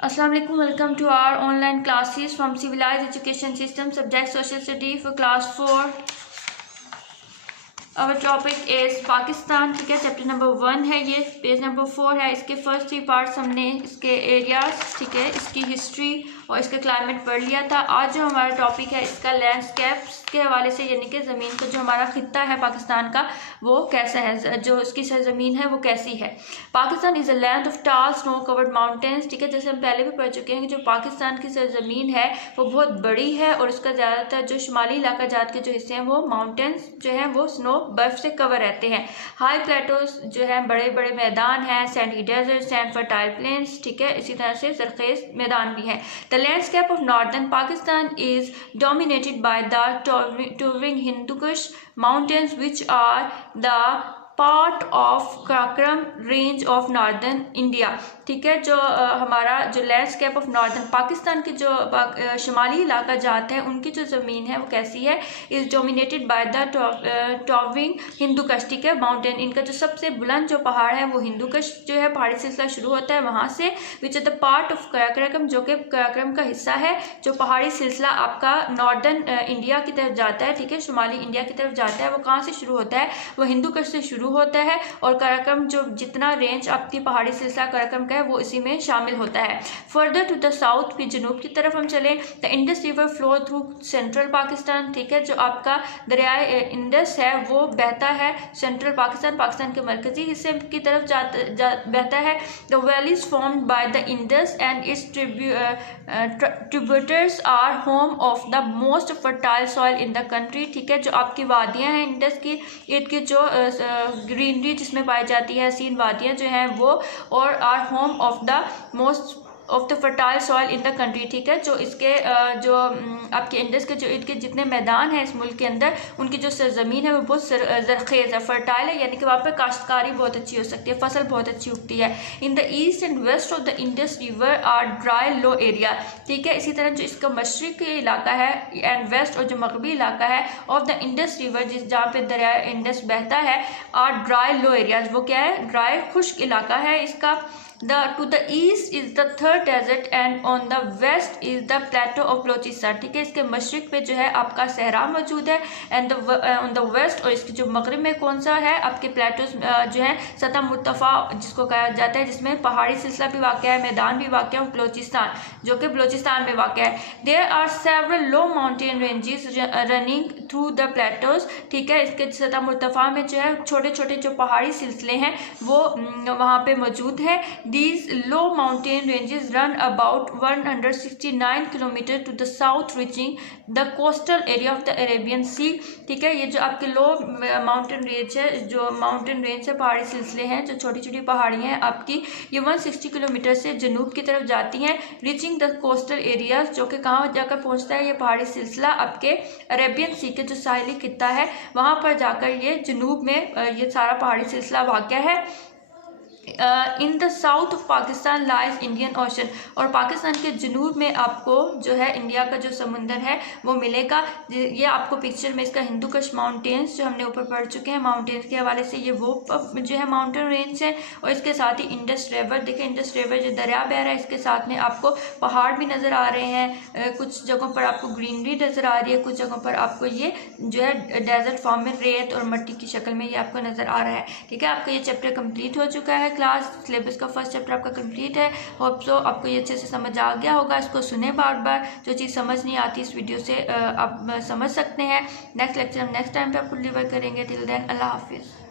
Assalamu alaikum. Welcome to our online classes from Civilized Education System, subject Social Study for class 4. Our topic is Pakistan. ठीक है, chapter number 1 है, ये page number 4 है. इसके first 3 parts हमने इसके areas, ठीक है, इसकी हिस्ट्री और इसका क्लाइमेट पढ़ लिया था. आज जो हमारा टॉपिक है इसका लैंडस्केप्स के हवाले से, यानी कि ज़मीन का जो हमारा खित्ता है पाकिस्तान का वो कैसा है, जो इसकी सरजमीन है वो कैसी है. Pakistan is a land of टाल स्नो कवर्ड माउंटेन्स. ठीक है, जैसे हम पहले भी पढ़ चुके हैं कि जो पाकिस्तान की सरजमीन है वो बहुत बड़ी है और उसका ज़्यादातर जो शुमाली इलाका जात के जो हिस्से हैं वो माउंटेन्स जो हैं वो स्नो बर्फ से कवर रहते हैं. हाई प्लेटोज जो है बड़े बड़े मैदान हैं, sandy desert, sand fertile plains. ठीक है, इसी तरह से सरखेज मैदान भी हैं. The landscape of northern Pakistan is dominated by the towering Hindu Kush mountains, which are the part of Karakoram range of northern India. ठीक है, जो हमारा जो लैंडस्केप ऑफ नॉर्दर्न पाकिस्तान के जो शुमाली इलाका जाते हैं उनकी जो ज़मीन है वो कैसी है, is dominated by the towering Hindu Kush. ठीक है, माउंटेन, इनका जो सबसे बुलंद जो पहाड़ है वो हिंदूकश जो है पहाड़ी सिलसिला शुरू होता है वहाँ से, which is the part of Karakoram, जो कि कराक्रम का हिस्सा है, जो पहाड़ी सिलसिला आपका नॉर्दर्न इंडिया की तरफ जाता है. ठीक है, शुमाली इंडिया की तरफ जाता है. वो कहाँ से शुरू होता है, वो हिंदूकश से शुरू होता है और कराक्रम जो जितना रेंज आपकी पहाड़ी सिलसिला कराक्रम का है वो इसी में शामिल होता है. फर्दर टू द साउथ, फिर जनूब की तरफ हम चलें. The Indus river flow through central Pakistan. ठीक है, जो आपका दरियाए इंडस है वो बहता है सेंट्रल पाकिस्तान के मरकजी हिस्से की तरफ बहता है. The valleys formed by the Indus and its tributaries are home of the most fertile soil in the country. ठीक है, जो आपकी वादियाँ हैं इंडस की इर्द की जो ग्रीनरी जिसमें पाई जाती है, हसीन वादियाँ जो हैं वो, और are home of the most of the fertile soil in the country. ठीक है, जो इसके जो आपके इंडस के जो इर्द के जितने मैदान हैं इस मुल्क के अंदर उनकी जो सरजमीन है वो बहुत ज़रखेज़ है, फर्टाइल है, यानी कि वहाँ पर काश्तकारी बहुत अच्छी हो सकती है, फसल बहुत अच्छी उगती है. In the east and west of the Indus river are dry low area. ठीक है, इसी तरह जो इसका मशरक़ी इलाका है एंड वेस्ट और जो मगरबी इलाका है ऑफ द इंडस रिवर, जिस जहाँ पे दरिया इंडस बहता है, आर ड्राई लो एरियाज. वो क्या है, ड्राई खुश्क इलाका है इसका. To the east is the third desert and on the west is the plateau of Balochistan. ठीक है, इसके मशरिक पे जो है आपका सहरा मौजूद है एंड ऑन द वेस्ट, और इसके जो मगरब में कौन सा है आपके प्लेटोज जो है सतह मुर्तफ़ा जिसको कहा जाता है, जिसमें पहाड़ी सिलसिला भी वाक़ है, मैदान भी वाक़ है, बलोचिस्तान जो कि बलोचिस्तान में वाक़ है. There are several low mountain ranges running through the plateaus. ठीक है, इसके सतह मुर्तफ़ा में जो है छोटे छोटे जो पहाड़ी सिलसिले हैं वो वहाँ पे मौजूद है. These low mountain ranges run about 169 kilometer to the south, reaching the coastal area of the Arabian Sea. ठीक है, ये जो आपके लो माउंटेन रेंज है, जो माउंटेन रेंज है, पहाड़ी सिलसिले हैं, जो छोटी छोटी पहाड़ियाँ हैं आपकी, ये 160 किलोमीटर से जनूब की तरफ जाती हैं. रीचिंग द कोस्टल एरियाज, जो कि कहाँ जाकर पहुँचता है ये पहाड़ी सिलसिला, आपके अरेबियन सी के जो साहिली खित्ता है वहाँ पर जाकर ये जनूब में ये सारा पहाड़ी सिलसिला वाक़ है. In the south of Pakistan lies Indian ocean, और पाकिस्तान के जनूब में आपको जो है इंडिया का जो समुंदर है वो मिलेगा. ये आपको पिक्चर में इसका हिंदूकश माउंटेन्स जो हमने ऊपर पढ़ चुके हैं, माउंटेन्स के हवाले से ये वो जो है माउंटेन रेंज है, और इसके साथ ही इंडस रिवर. देखिए, इंडस रिवर जो दरिया बह रहा है, इसके साथ में आपको पहाड़ भी नज़र आ रहे हैं, कुछ जगहों पर आपको ग्रीनरी नज़र आ रही है, कुछ जगहों पर आपको ये जो है डेजर्ट फॉर्म में रेत और मिट्टी की शक्ल में ये आपको नज़र आ रहा है. ठीक है, आपका ये चैप्टर कंप्लीट हो चुका है. क्लास सिलेबस का फर्स्ट चैप्टर आपका कंप्लीट है. होप सो आपको ये अच्छे से समझ आ गया होगा. इसको सुने बार बार, जो चीज़ समझ नहीं आती इस वीडियो से आप समझ सकते हैं. नेक्स्ट लेक्चर हम नेक्स्ट टाइम पे आपको डिलीवर करेंगे. टिल देन अल्लाह हाफिज़.